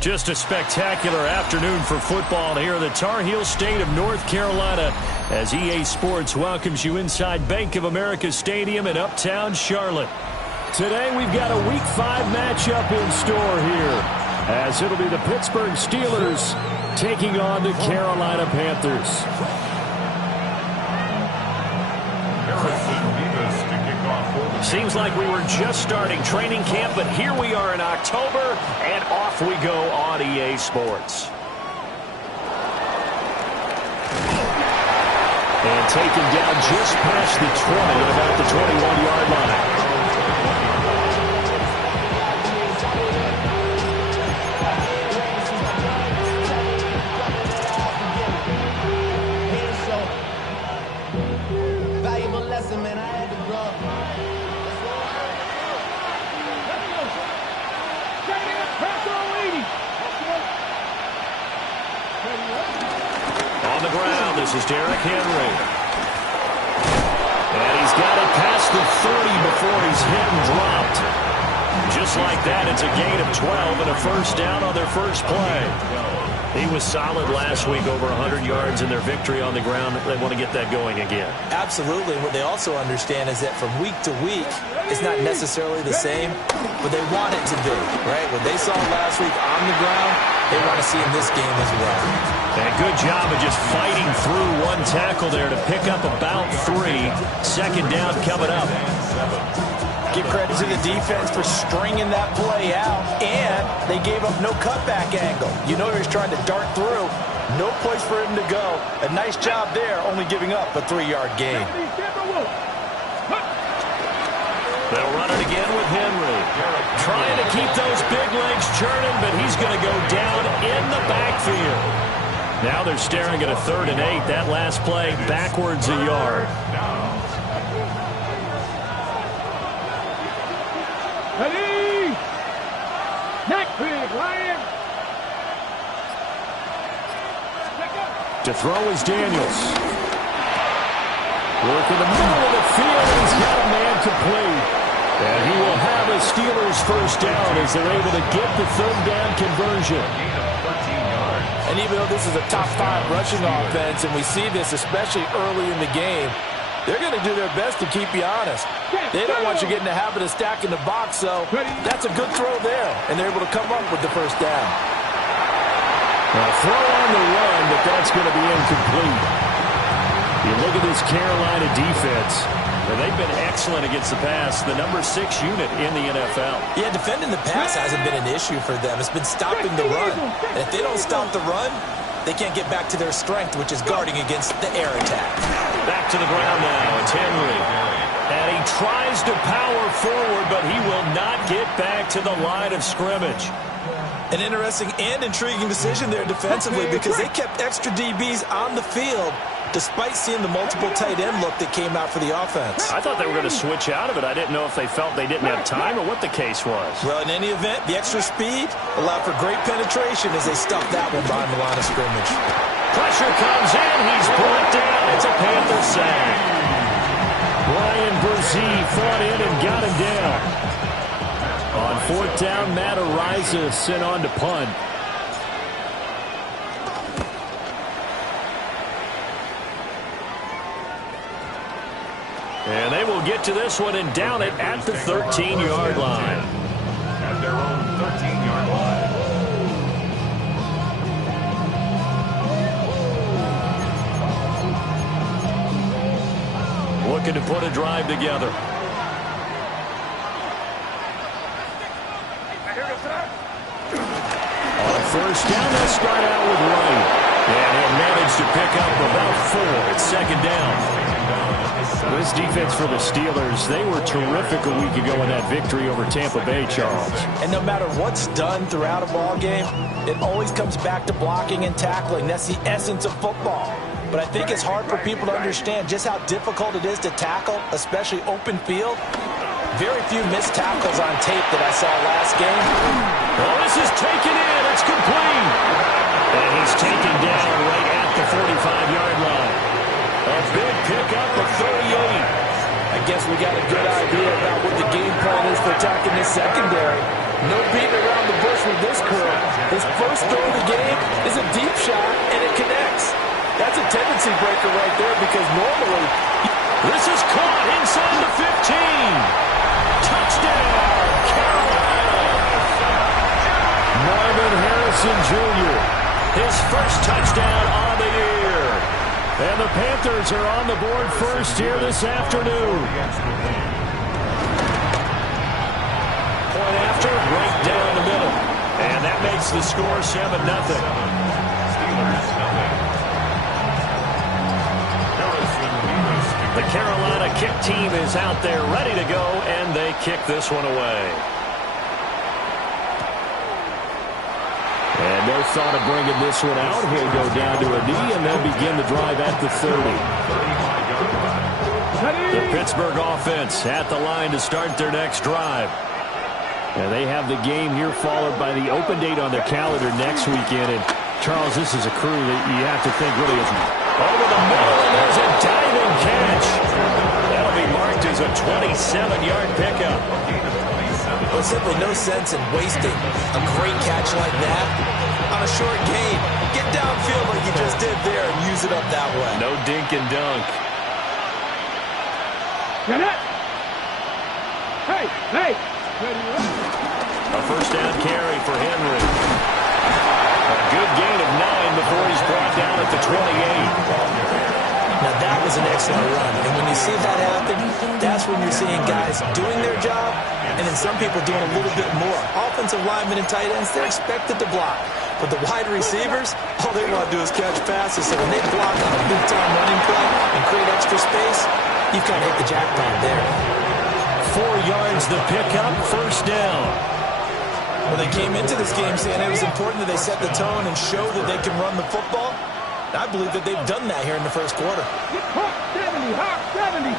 Just a spectacular afternoon for football here in the Tar Heel state of North Carolina as EA Sports welcomes you inside Bank of America Stadium in uptown Charlotte. Today we've got a Week 5 matchup in store here as it'll be the Pittsburgh Steelers taking on the Carolina Panthers. Seems like we were just starting training camp, but here we are in October, and off we go on EA Sports. And taken down just past the 20 at about the 21-yard line. This is Derrick Henry. And he's got it past the 30 before he's hit and dropped. Just like that, it's a gain of 12 and a first down on their first play. He was solid last week, over 100 yards in their victory on the ground. They want to get that going again. Absolutely. What they also understand is that from week to week, it's not necessarily the same, but they want it to be, right? What they saw last week on the ground, they want to see in this game as well. And good job of just fighting through one tackle there to pick up about 3. Second down coming up. Give credit to the defense for stringing that play out, and they gave up no cutback angle. You know he was trying to dart through. No place for him to go. A nice job there, only giving up a 3-yard gain. They'll run it again with Henry. Trying to keep those big legs churning, but he's going to go down in the backfield. Now they're staring at a 3rd and 8. That last play backwards a yard. Ready! Neck big, Ryan! To throw is Daniels. Work in the middle of the field. He's got a man complete. And he will have a Steelers first down as they're able to get the 3rd down conversion. And even though this is a top 5 rushing offense, and we see this especially early in the game, they're going to do their best to keep you honest. They don't want you getting the habit of stacking the box, so that's a good throw there, and they're able to come up with the first down. Well, throw on the run, but that's going to be incomplete. You look at this Carolina defense. They've been excellent against the pass, the number 6 unit in the NFL. Yeah, defending the pass hasn't been an issue for them. It's been stopping the run. And if they don't stop the run, they can't get back to their strength, which is guarding against the air attack. Back to the ground now. It's Henry. And he tries to power forward, but he will not get back to the line of scrimmage. An interesting and intriguing decision there defensively because they kept extra DBs on the field despite seeing the multiple tight end look that came out for the offense. I thought they were going to switch out of it. I didn't know if they felt they didn't have time or what the case was. Well, in any event, the extra speed allowed for great penetration as they stuffed that one behind the line of scrimmage. Pressure comes in. He's brought down. It's a Panther sack. Brian Brzee fought in and got him down. On 4th down, Matt Ariza sent on to punt. And they will get to this one and down it at the 13-yard line. At their own 13-yard line. Looking to put a drive together. On 1st down, they'll start out with Wright. And he'll manage to pick up about 4. It's 2nd down. This defense for the Steelers, they were terrific a week ago in that victory over Tampa Bay, Charles. And no matter what's done throughout a ball game, it always comes back to blocking and tackling. That's the essence of football. But I think it's hard for people to understand just how difficult it is to tackle, especially open field. Very few missed tackles on tape that I saw last game. Oh, this is taken in. It's complete. And he's taken down right at the 45-yard line. A big pickup of 38. I guess we got a good idea about what the game plan is for attacking this secondary. No beating around the bush with this crew. His first throw of the game is a deep shot, and it connects. That's a tendency breaker right there because normally... This is caught inside the 15. Touchdown, Carolina. Marvin Harrison Jr., his first touchdown on the year. And the Panthers are on the board first here this afternoon. Point after, right down the middle. And that makes the score 7-0. The Carolina kick team is out there ready to go, and they kick this one away. And no thought of bringing this one out. He'll go down to a knee and then begin the drive at the 30. The Pittsburgh offense at the line to start their next drive. And they have the game here followed by the open date on their calendar next weekend. And Charles, this is a crew that you have to think really isn't. Over the middle, and there's a diving catch. That'll be marked as a 27-yard pickup. There's simply no sense in wasting a great catch like that on a short gain. Get downfield like you just did there and use it up that way. No dink and dunk. Get it! Hey, hey! A first down carry for Henry. A good gain of 9 before he's brought down at the 28. Now that was an excellent run, and when you see that happen, that's when you're seeing guys doing their job, and then some people doing a little bit more. Offensive linemen and tight ends, they're expected to block. But the wide receivers, all they want to do is catch passes, so when they block on a big-time running play and create extra space, you've kind of hit the jackpot there. 4 yards the pickup, first down. Well, they came into this game saying it was important that they set the tone and show that they can run the football. I believe that they've done that here in the first quarter. Hawk 70, Hawk 70.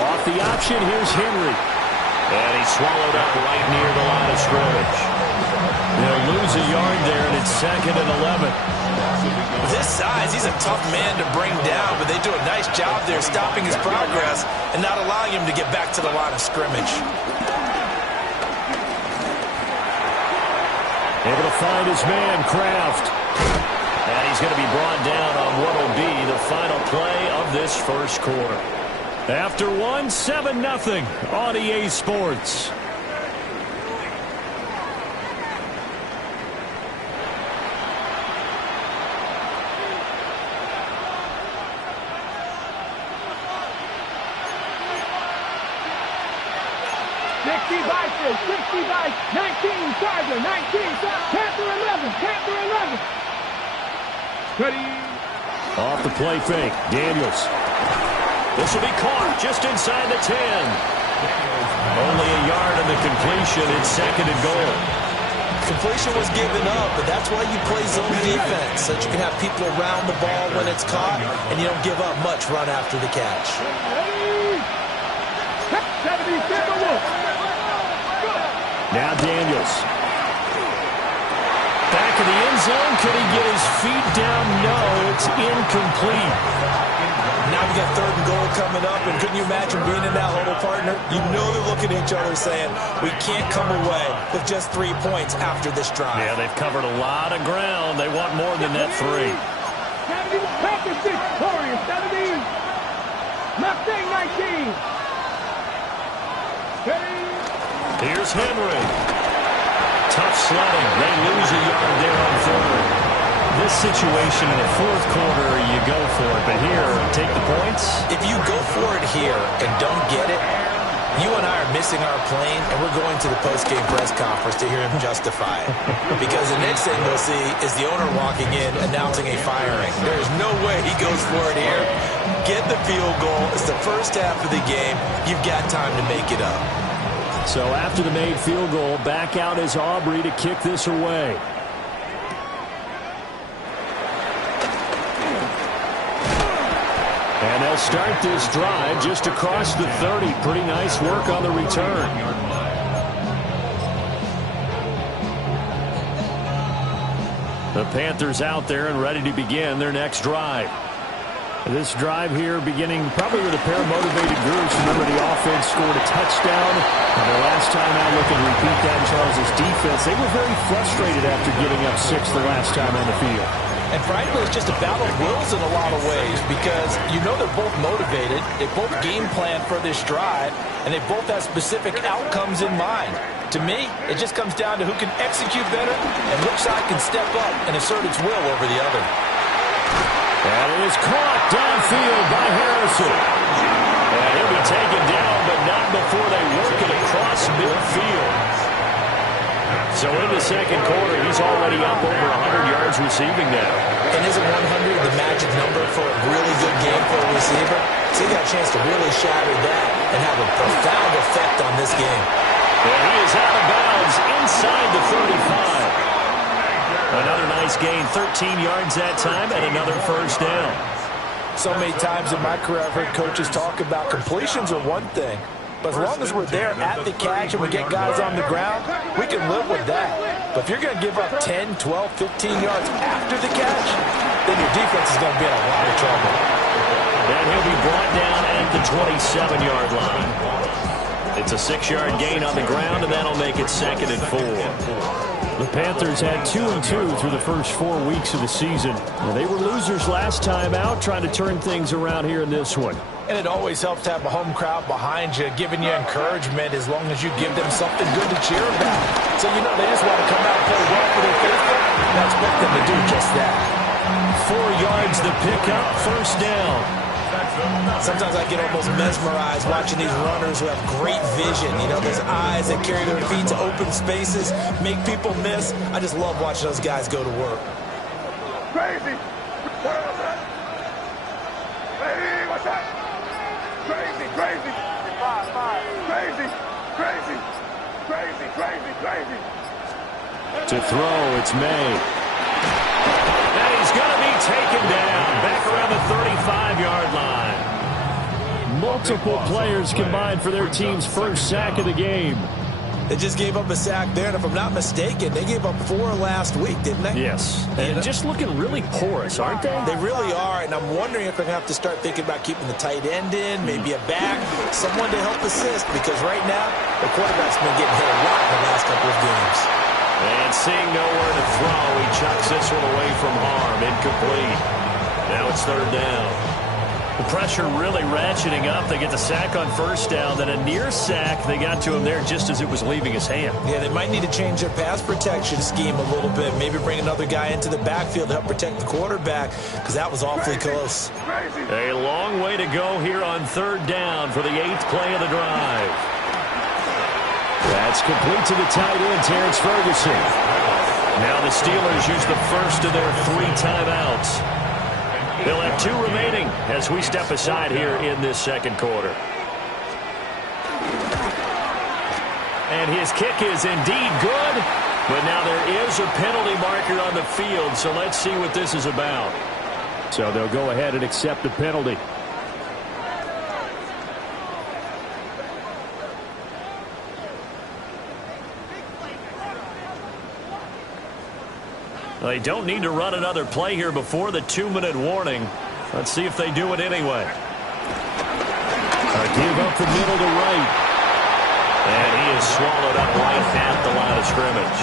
Off the option, here's Henry. And he's swallowed up right near the line of scrimmage. They'll lose a yard there, and it's 2nd and 11. This size, he's a tough man to bring down, but they do a nice job there stopping his progress and not allowing him to get back to the line of scrimmage. Able to find his man, Kraft. And he's going to be brought down on what will be the final play of this first quarter. After 1, 7-0 on EA Sports. Vices, 60 Vice, 19 Charger, 19 Panther 11, Panther 11. Ready. Off the play fake, Daniels. This will be caught just inside the 10. Only a yard on the completion. It's 2nd and goal. Completion was given up, but that's why you play zone defense, so that you can have people around the ball when it's caught, and you don't give up much run after the catch. 70 Now Daniels. Back in the end zone. Could he get his feet down? No, it's incomplete. Now we got 3rd and goal coming up, and couldn't you imagine being in that huddle, partner? You know they're looking at each other saying, we can't come away with just 3 points after this drive. Yeah, they've covered a lot of ground. They want more than that 3. 70, Panther 6, Warriors 70. Mustang 19. Here's Henry. Tough sledding. They lose a yard there on 3rd. This situation in the 4th quarter, you go for it. But here, take the points. If you go for it here and don't get it, you and I are missing our plane, and we're going to the post-game press conference to hear him justify it. Because the next thing we'll see is the owner walking in announcing a firing. There's no way he goes for it here. Get the field goal. It's the first half of the game. You've got time to make it up. So after the made field goal, back out is Aubrey to kick this away. And they'll start this drive just across the 30. Pretty nice work on the return. The Panthers out there and ready to begin their next drive. This drive here beginning probably with a pair of motivated groups. Remember, the offense scored a touchdown. And the last time out, look and repeat that, Charles' defense. They were very frustrated after giving up 6 the last time on the field. And frankly, it's just a battle of wills in a lot of ways because you know they're both motivated. They both game plan for this drive, and they both have specific outcomes in mind. To me, it just comes down to who can execute better and which side can step up and assert its will over the other. And it is caught downfield by Harrison. And he'll be taken down, but not before they work it across midfield. So in the second quarter, he's already up over 100 yards receiving now. And isn't 100 the magic number for a really good game for a receiver? So he got a chance to really shatter that and have a profound effect on this game. And he is out of bounds inside the 35. Another nice gain, 13 yards that time, and another first down. So many times in my career I've heard coaches talk about completions are one thing, but as long as we're there at the catch and we get guys on the ground, we can live with that. But if you're going to give up 10, 12, 15 yards after the catch, then your defense is going to be in a lot of trouble. And he'll be brought down at the 27-yard line. It's a 6-yard gain on the ground, and that'll make it 2nd and 4. The Panthers had 2-2 through the first 4 weeks of the season. They were losers last time out, trying to turn things around here in this one. And it always helps to have a home crowd behind you, giving you encouragement as long as you give them something good to cheer about. So, you know, they just want to come out and play well for their faithful, and I expect them to do just that. 4 yards the pickup, first down. Sometimes I get almost mesmerized watching these runners who have great vision. You know, those eyes that carry their feet to open spaces, make people miss. I just love watching those guys go to work. Crazy. Hey, what's that? Crazy, crazy. Crazy, crazy, crazy, crazy, crazy. To throw, it's May. And he's going to be taken down back around the 35-yard line. Multiple players combined for their team's first sack of the game. They just gave up a sack there, and if I'm not mistaken, they gave up 4 last week, didn't they? Yes. And just looking really porous, aren't they? They really are, and I'm wondering if they're going to have to start thinking about keeping the tight end in, maybe a back, someone to help assist, because right now, the quarterback's been getting hit a lot in the last couple of games. And seeing nowhere to throw, he chucks this one away from harm, incomplete. Now it's 3rd down. The pressure really ratcheting up. They get the sack on first down, then a near sack. They got to him there just as it was leaving his hand. Yeah, they might need to change their pass protection scheme a little bit. Maybe bring another guy into the backfield to help protect the quarterback, because that was awfully close. A long way to go here on 3rd down for the 8th play of the drive. That's complete to the tight end, Terrence Ferguson. Now the Steelers use the first of their 3 timeouts. They'll have 2 remaining as we step aside here in this second quarter. And his kick is indeed good, but now there is a penalty marker on the field, so let's see what this is about. So they'll go ahead and accept the penalty. They don't need to run another play here before the 2-minute warning. Let's see if they do it anyway. A give up the middle to right. And he is swallowed up right at the line of scrimmage.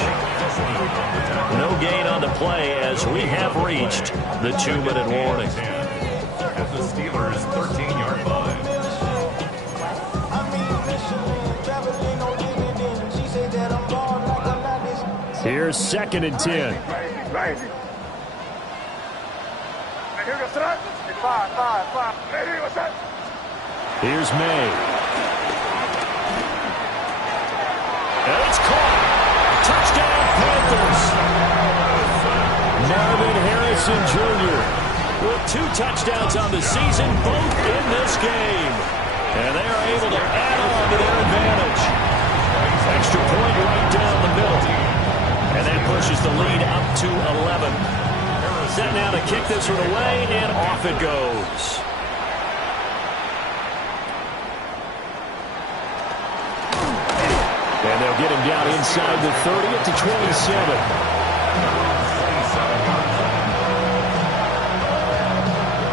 No gain on the play as we have reached the 2-minute warning. At the Steelers' 13-yard line. Here's 2nd and 10. Crazy. Here goes that. 5. Hey, what's that? Here's May. And it's caught. Touchdown, Panthers. Marvin Harrison Jr. with 2 touchdowns on the season, both in this game. And they are able to add on to their advantage. Extra point right down the middle. And that pushes the lead up to 11. Set now to kick this one away, and off it goes. And they'll get him down inside the 30 at the 27.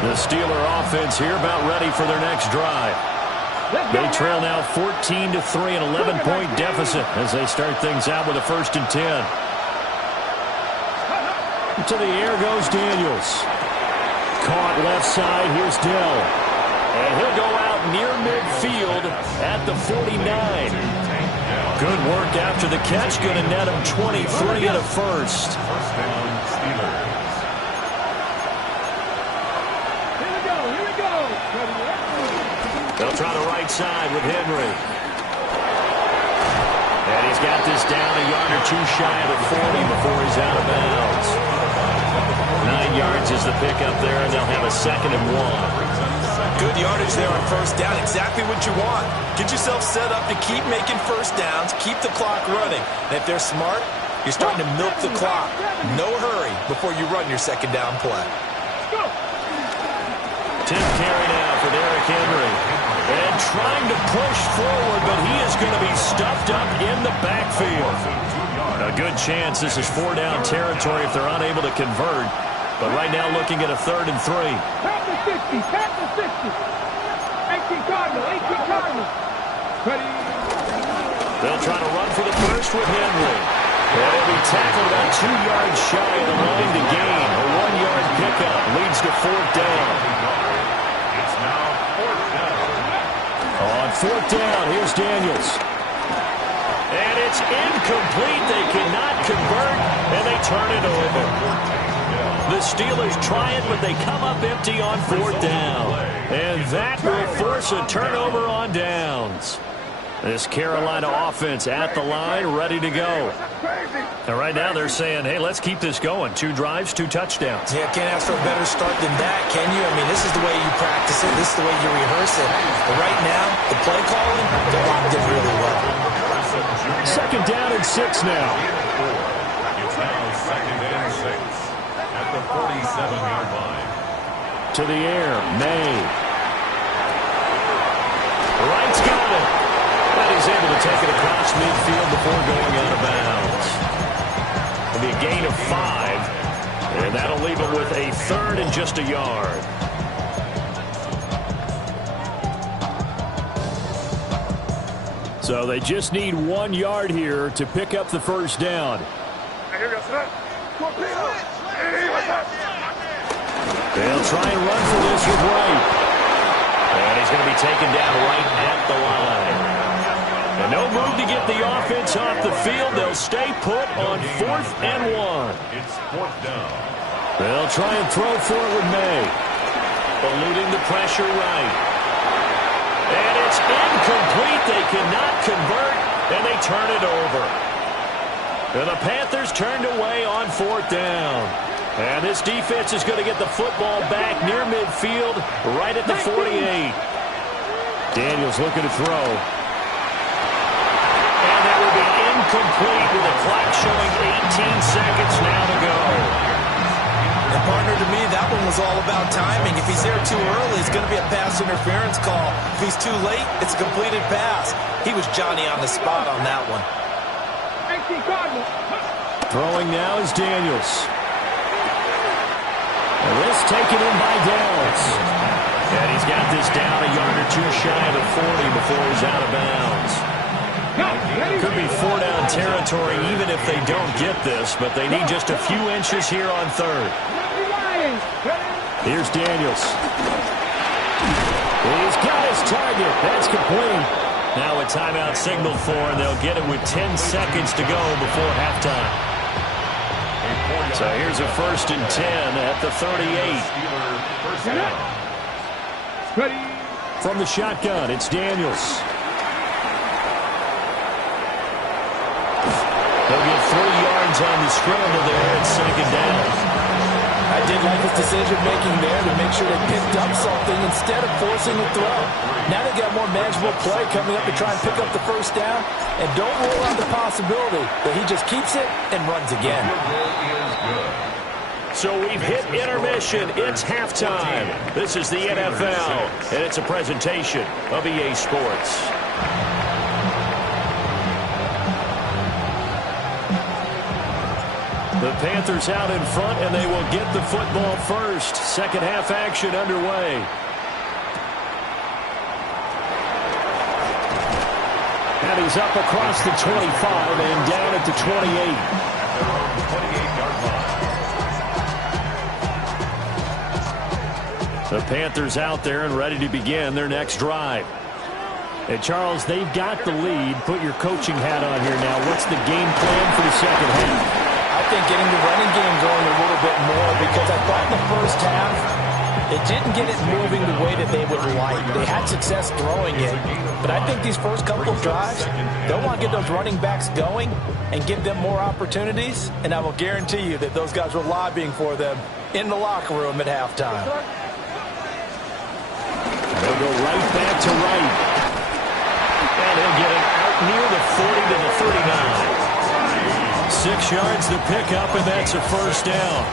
The Steeler offense here about ready for their next drive. They trail now 14-3, an 11-point deficit as they start things out with a 1st and 10. To the air goes Daniels. Caught left side. Here's Dell. And he'll go out near midfield at the 49. Good work after the catch. Going to net him 23 and a 1st. First down, Steelers. They'll try the right side with Henry. And he's got this down a yard or two shy of the 40 before he's out of bounds. 9 yards is the pickup there, and they'll have a 2nd and 1. Good yardage there on 1st down. Exactly what you want. Get yourself set up to keep making 1st downs, keep the clock running. And if they're smart, you're starting to milk the clock. No hurry before you run your 2nd down play. 10th carry now for Derrick Henry. And trying to push forward, but he is going to be stuffed up in the backfield. A good chance this is 4-down territory if they're unable to convert. But right now looking at a 3rd and 3. Tap the 60, tap the 60. 18 Cardinal, 18 Cardinal. Ready. They'll try to run for the first with Henry. And he'll be tackled about 2 yards shy of the line to gain. A 1-yard pickup leads to 4th down. It's now 4th down. On 4th down, here's Daniels. And it's incomplete. They cannot convert, and they turn it over. The Steelers try it, but they come up empty on 4th down. And that will force a turnover on downs. This Carolina offense at the line, ready to go. And right now they're saying, hey, let's keep this going. 2 drives, 2 touchdowns. Yeah, can't ask for a better start than that, can you? I mean, this is the way you practice it. This is the way you rehearse it. But right now, the play calling, they're locked in really well. 2nd down and 6 now. It's now 2nd and 6 at the 47-yard line. To the air, May. Wright's got it. And he's able to take it across midfield before going out of bounds. It'll be a gain of 5. And that'll leave it with a 3rd and just a yard. So they just need 1 yard here to pick up the 1st down. They'll try and run for this with Wright. And he's going to be taken down right at the line. And no move to get the offense off the field. They'll stay put on 4th and 1. It's 4th down. They'll try and throw for it with May. Eluding the pressure right. And it's incomplete. They cannot convert, and they turn it over. And the Panthers turned away on 4th down. And this defense is going to get the football back near midfield, right at the 48. Daniels looking to throw. And that will be incomplete with the clock showing 18 seconds now to go. And partner, to me, that one was all about timing. If he's there too early, it's going to be a pass interference call. If he's too late, it's a completed pass. He was Johnny on the spot on that one. 18 Cardinal. Throwing now is Daniels. And this taken in by Downs. And he's got this down a yard or 2 shy of the 40 before he's out of bounds. Could be 4-down territory even if they don't get this, but they need just a few inches here on 3rd. Here's Daniels. He's got his target. That's complete. Now a timeout signaled for, and they'll get it with 10 seconds to go before halftime. So here's a 1st and 10 at the 38. Ready. From the shotgun, it's Daniels. They'll get 3 yards on the scramble there at 2nd down. I did like his decision-making there to make sure they picked up something instead of forcing a throw. Now they got more manageable play coming up to try and pick up the 1st down. And don't rule out the possibility that he just keeps it and runs again. So we've hit intermission. It's halftime. This is the NFL, and it's a presentation of EA Sports. The Panthers out in front, and they will get the football first. Second half action underway. And he's up across the 25 and down at the 28. The Panthers out there and ready to begin their next drive. And Charles, they've got the lead. Put your coaching hat on here now. What's the game plan for the second half? I think getting the running game going a little bit more, because I thought in the first half it didn't get it moving the way that they would like. They had success throwing it, but I think these first couple of drives, they'll want to get those running backs going and give them more opportunities, and I will guarantee you that those guys were lobbying for them in the locker room at halftime. They'll go right back to right. And he'll get it out near the 40 to the 39. 6 yards to pick up, and that's a first down.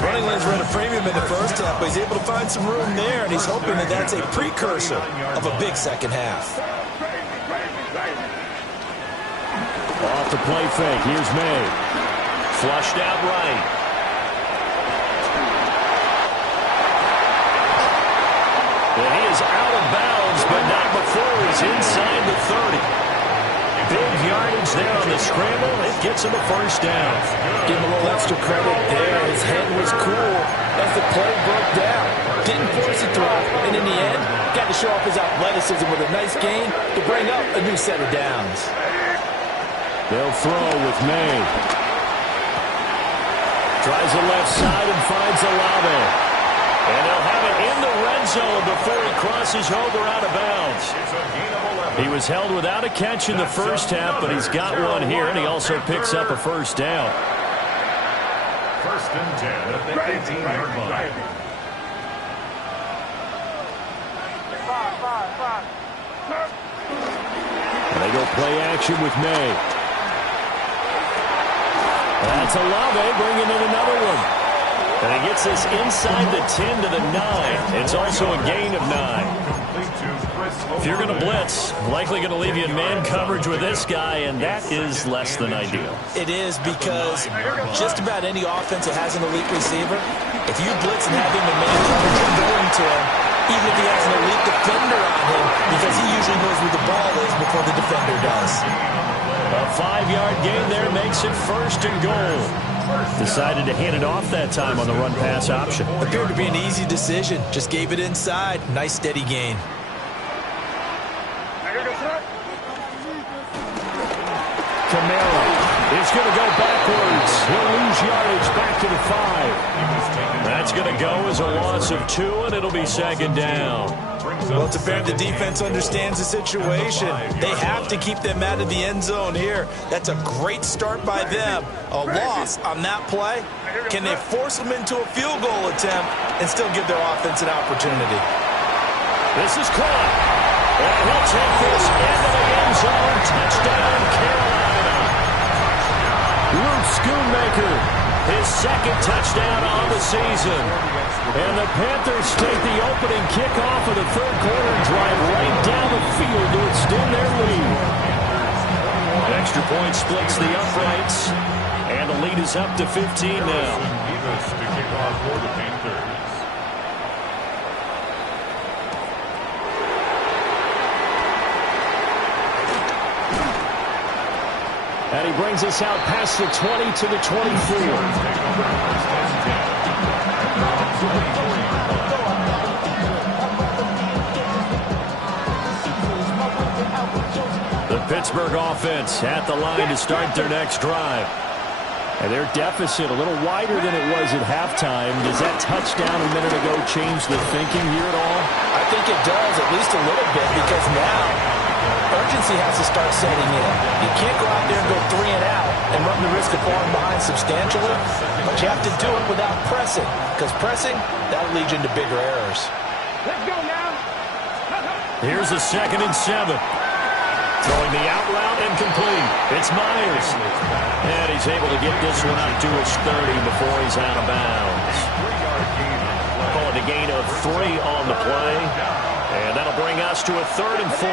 Running lanes were at a premium in the first half, but he's able to find some room there, and he's hoping that that's a precursor of a big second half. Off the play fake. Here's May. Flushed out right. And he is out of bounds, but not before he's inside the 30. Big yardage there on the scramble. It gets him a first down. Give him a little extra credit there. His head was cool as the play broke down. Didn't force a throw, and in the end, got to show off his athleticism with a nice gain to bring up a new set of downs. They'll throw with May. Tries the left side and finds Olave. And they'll have it in the red zone before he crosses over out of bounds. He was held without a catch in the first half, but he's got one here, and he also picks up a first down. First and 10 at the 18-yard line. And they go play action with May. That's Olave bringing in another one. And he gets this inside the 10 to the 9. It's also a gain of 9. If you're going to blitz, likely going to leave you in man coverage with this guy, and that is less than ideal. It is, because just about any offense that has an elite receiver, if you blitz and have him in man coverage, you're going to him, even if he has an elite defender on him, because he usually knows where the ball is before the defender does. A 5-yard gain there makes it first and goal. Decided to hand it off that time on the run-pass option. Appeared to be an easy decision. Just gave it inside. Nice, steady gain. Camara is going to go backwards. He'll lose yardage back to the 5. That's going to go as a loss of 2, and it'll be second down. Well, it's apparent the defense understands the situation. They have to keep them out of the end zone here. That's a great start by them. A loss on that play. Can they force them into a field goal attempt and still give their offense an opportunity? This is caught. And he'll take this into the end zone. Touchdown, Carolina. Luke Schoonmaker, his second touchdown on the season. And the Panthers take the opening kickoff of the third quarter and drive right down the field to extend their lead. Extra point splits the uprights, and the lead is up to 15 now. To kick off for the Panthers. And he brings us out past the 20 to the 24. The Pittsburgh offense at the line to start their next drive. And their deficit a little wider than it was at halftime. Does that touchdown a minute ago change the thinking here at all? I think it does, at least a little bit, because now urgency has to start setting in. You can't go out there and go 3 and out and run the risk of falling behind substantially, but you have to do it without pressing, because pressing, that'll lead you into bigger errors. Let's go now. Here's a 2nd and 7. Throwing the out route incomplete. It's Myers. And he's able to get this one up to his 30 before he's out of bounds. Calling a gain of 3 on the play. And that'll bring us to a 3rd and 4.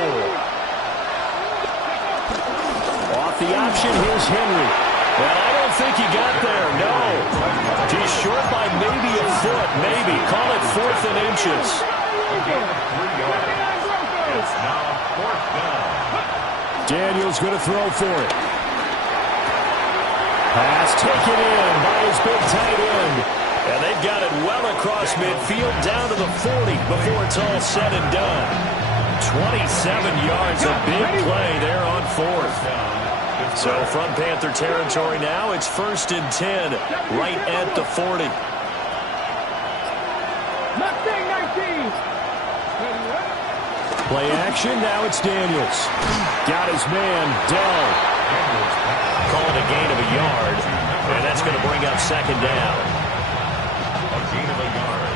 Off the option, here's Henry. Well, I don't think he got there. and inches. A gain of 3 yards. It's now 4th down. Daniels going to throw for it. Pass taken in by his big tight end. And they've got it well across midfield down to the 40 before it's all said and done. 27 yards, a big play there on 4th. So from Panther territory now, it's 1st and 10 right at the 40. Play action, now it's Daniels. Got his man, Dell. Call it a gain of a yard, and that's going to bring up 2nd down. A gain of a yard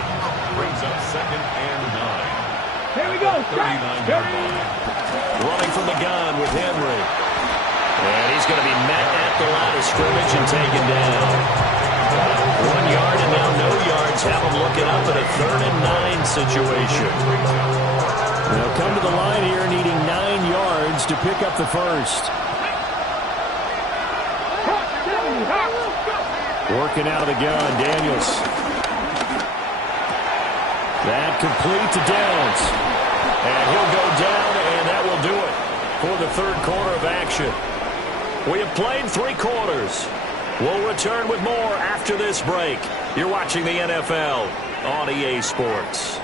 brings up 2nd and 9. Here we go. 39-yard line. Running from the gun with Henry. And he's going to be met at the line of scrimmage and taken down. 1 yard and now no yards. Have him looking up at a 3rd and 9 situation. They'll come to the line here needing 9 yards to pick up the first. Working out of the gun, Daniels. That complete to Downs. And he'll go down, and that will do it for the 3rd quarter of action. We have played 3 quarters. We'll return with more after this break. You're watching the NFL on EA Sports.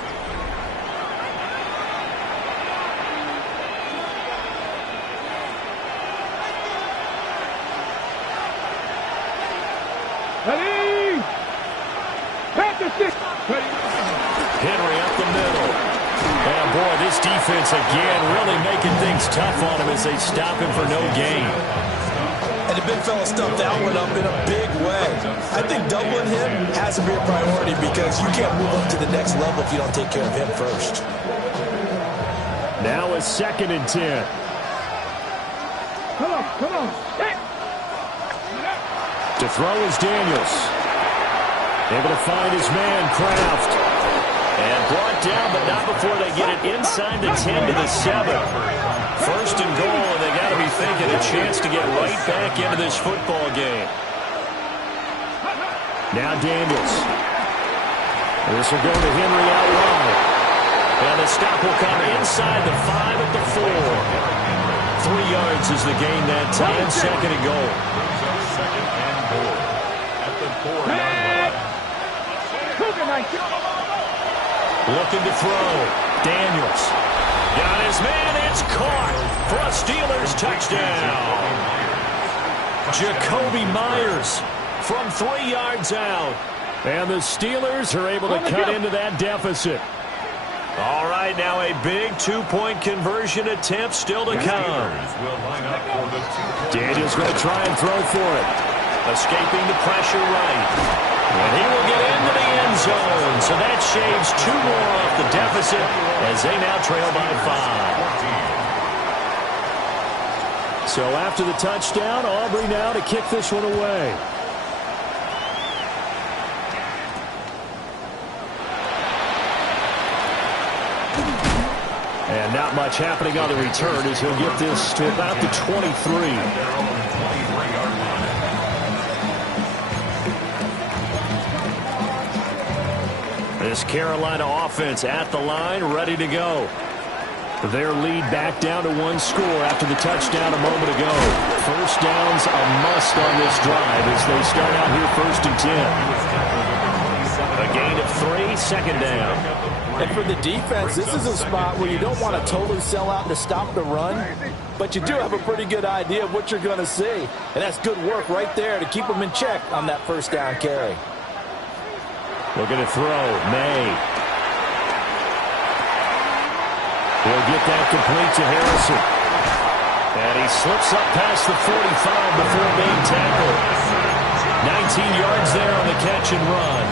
Ready? Panther 6. Henry up the middle. And boy, this defense again really making things tough on him as they stop him for no gain. And the big fella stuffed that one up in a big way. I think doubling him has to be a priority because you can't move up to the next level if you don't take care of him first. Now a 2nd and 10. Come on. Hey. To throw is Daniels. Able to find his man, Kraft. And brought down, but not before they get it inside the 10 to the 7. 1st and goal, and they got to be thinking a chance to get right back into this football game. Now Daniels. This will go to Henry out wide. And the stop will come inside the 5 at the 4. 3 yards is the gain that time. 2nd and goal. 2nd and goal at the 4-yard line. Looking to throw. Daniels. Got his man. It's caught for a Steelers touchdown. Jacoby Myers from 3 yards out. And the Steelers are able to cut into that deficit. All right, now a big 2-point conversion attempt still to come. Daniels going to try and throw for it. Escaping the pressure right. And he will get into the end zone. So that shaves 2 more off the deficit as they now trail by 5. So after the touchdown, Aubrey now to kick this one away. And not much happening on the return as he'll get this to about the 23. This Carolina offense at the line, ready to go. Their lead back down to 1 score after the touchdown a moment ago. First down's a must on this drive as they start out here 1st and 10. A gain of 3, 2nd down. And for the defense, this is a spot where you don't want to totally sell out to stop the run, but you do have a pretty good idea of what you're going to see. And that's good work right there to keep them in check on that 1st down carry. Looking to throw. May. He'll get that complete to Harrison. And he slips up past the 45 before being tackled. 19 yards there on the catch and run.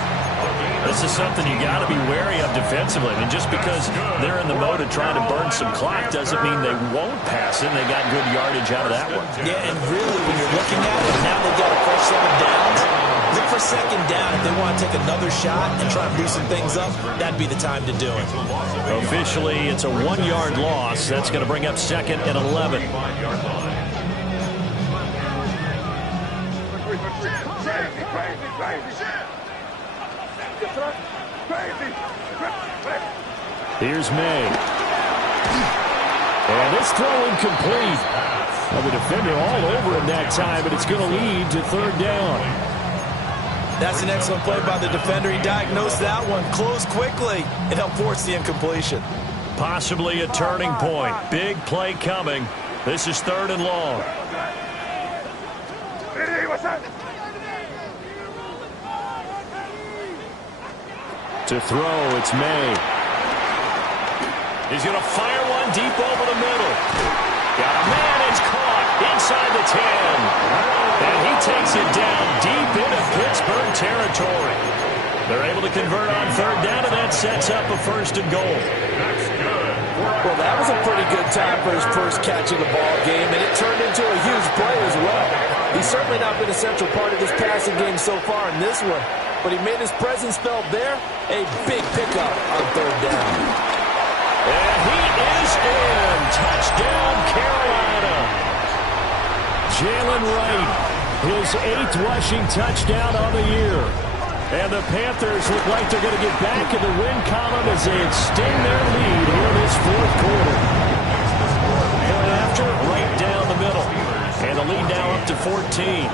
This is something you got to be wary of defensively. I mean, just because they're in the mode of trying to burn some clock doesn't mean they won't pass it. And they got good yardage out of that one. Yeah, and really, when you're looking at it, now they've got a fresh 7 downs. Look for 2nd down if they want to take another shot and try and loosen things up. That'd be the time to do it. Officially, it's a 1-yard loss. That's going to bring up 2nd and 11. Here's May. And this throw incomplete. Well, the defender all over him that time, but it's going to lead to third down. That's an excellent play by the defender. He diagnosed that one, closed quickly, and helped force the incompletion. Possibly a turning point. Big play coming. This is third and long. To throw, it's May. He's going to fire one deep over the middle. Got a man, it's caught inside the 10. And he takes it down deep into Pittsburgh territory. They're able to convert on third down, and that sets up a first and goal. That's good. Well, that was a pretty good time for his first catch of the ball game, and it turned into a huge play as well. He's certainly not been a central part of this passing game so far in this one, but he made his presence felt there. A big pickup on third down. And he is in. Touchdown, Carolina. Jalen Wright, his 8th rushing touchdown on the year. And the Panthers look like they're going to get back in the win column as they extend their lead here in this fourth quarter. Point after, right down the middle. And the lead now up to 14.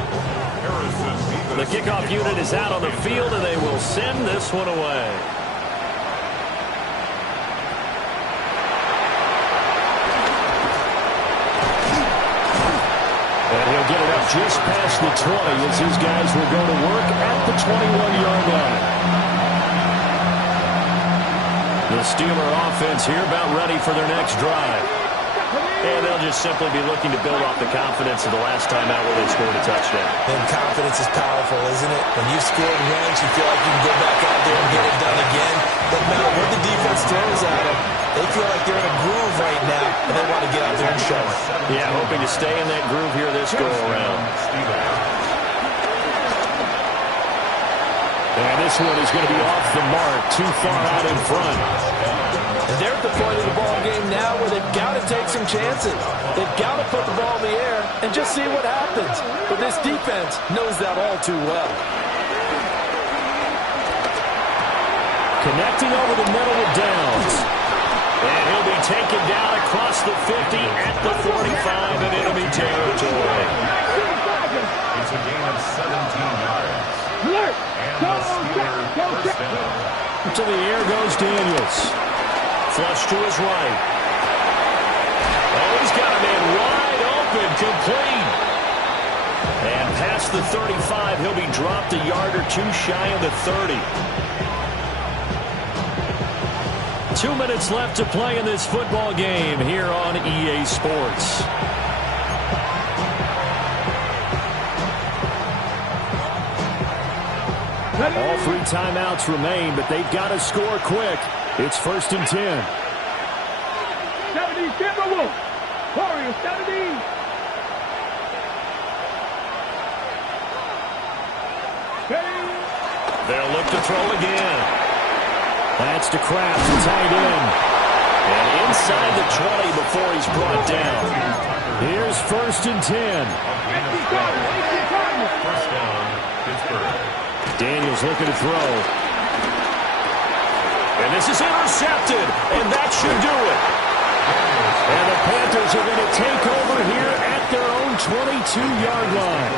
The kickoff unit is out on the field, and they will send this one away. And he'll get it up just past the 20 as these guys will go to work at the 21-yard line. The Steeler offense here about ready for their next drive. And they'll just simply be looking to build off the confidence of the last time out where they scored a touchdown. And confidence is powerful, isn't it? When you've scored once, you feel like you can go back out there and get it done again. Doesn't matter what the defense throws at them. They feel like they're in a groove right now, and they want to get out there and show it. Yeah, hoping to stay in that groove here this go-around. And this one is going to be off the mark, too far out in front. And they're at the point of the ball game now where they've got to take some chances. They've got to put the ball in the air and just see what happens. But this defense knows that all too well. Connecting over the middle with Downs. And he'll be taken down across the 50 at the 45 in enemy territory. It's a gain of 17 yards. And the Steelers first down. To the air goes Daniels. Flush to his right. Oh, he's got a man wide open, complete. And past the 35, he'll be dropped a yard or two shy of the 30. 2 minutes left to play in this football game here on EA Sports. All 3 timeouts remain, but they've got to score quick. It's 1st and 10. 70, Timberwolves. Warriors, 70. They'll look to throw again. That's to Kraft, tight end. And inside the 20 before he's brought down. Here's 1st and 10. First down, Pittsburgh. Daniels looking to throw. And this is intercepted, and that should do it. And the Panthers are going to take over here at their own 22-yard line.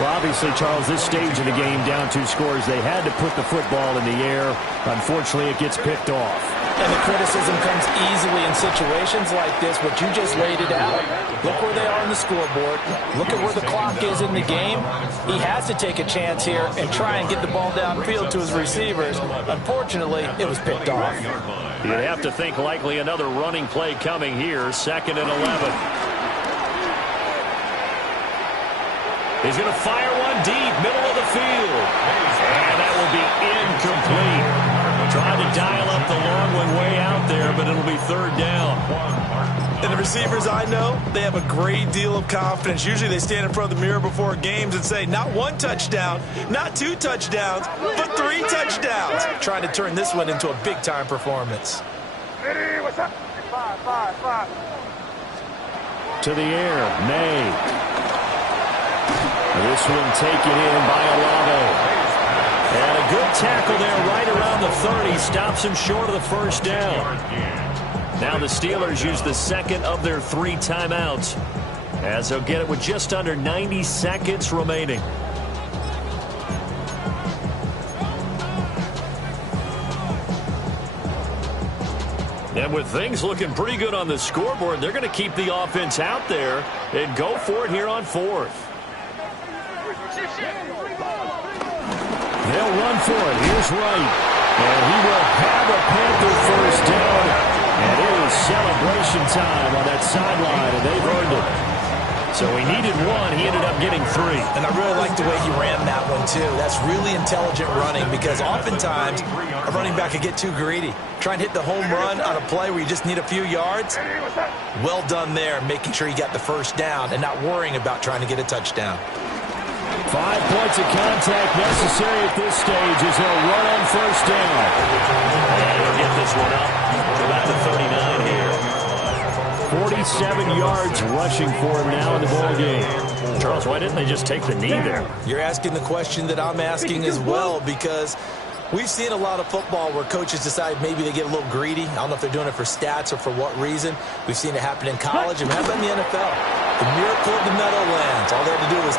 Well, obviously, Charles, this stage of the game, down 2 scores, they had to put the football in the air. Unfortunately, it gets picked off. And the criticism comes easily in situations like this, but you just laid it out. Look where they are on the scoreboard. Look at where the clock is in the game. He has to take a chance here and try and get the ball downfield to his receivers. Unfortunately, it was picked off. You'd have to think likely another running play coming here, 2nd and 11. He's going to fire one deep, middle of the field. And that will be incomplete. Trying to dial up the long one way out there, but it'll be 3rd down. And the receivers I know, they have a great deal of confidence. Usually they stand in front of the mirror before games and say, not 1 touchdown, not 2 touchdowns, but 3 touchdowns. Trying to turn this one into a big-time performance. Ready, what's up? 5. To the air, May. This one taken in by Olave. And a good tackle there right around the 30. Stops him short of the first down. Now the Steelers use the second of their 3 timeouts, as they'll get it with just under 90 seconds remaining. And with things looking pretty good on the scoreboard, they're going to keep the offense out there and go for it here on 4th. They'll run for it. Here's Wright. And he will have a Panther first down. And it is celebration time on that sideline, and they've earned it. So he needed 1. He ended up getting 3. And I really like the way he ran that one, too. That's really intelligent running, because oftentimes a running back could get too greedy. Try and hit the home run on a play where you just need a few yards. Well done there, making sure he got the first down and not worrying about trying to get a touchdown. 5 points of contact necessary at this stage as they'll run on first down. And he'll get this one up to about the 39 here. 47 yards rushing for him now in the ball game. Charles, why didn't they just take the knee there? You're asking the question that I'm asking as well, because we've seen a lot of football where coaches decide maybe they get a little greedy. I don't know if they're doing it for stats or for what reason. We've seen it happen in college and happen in the NFL. The miracle of the Meadowlands. All they had to do was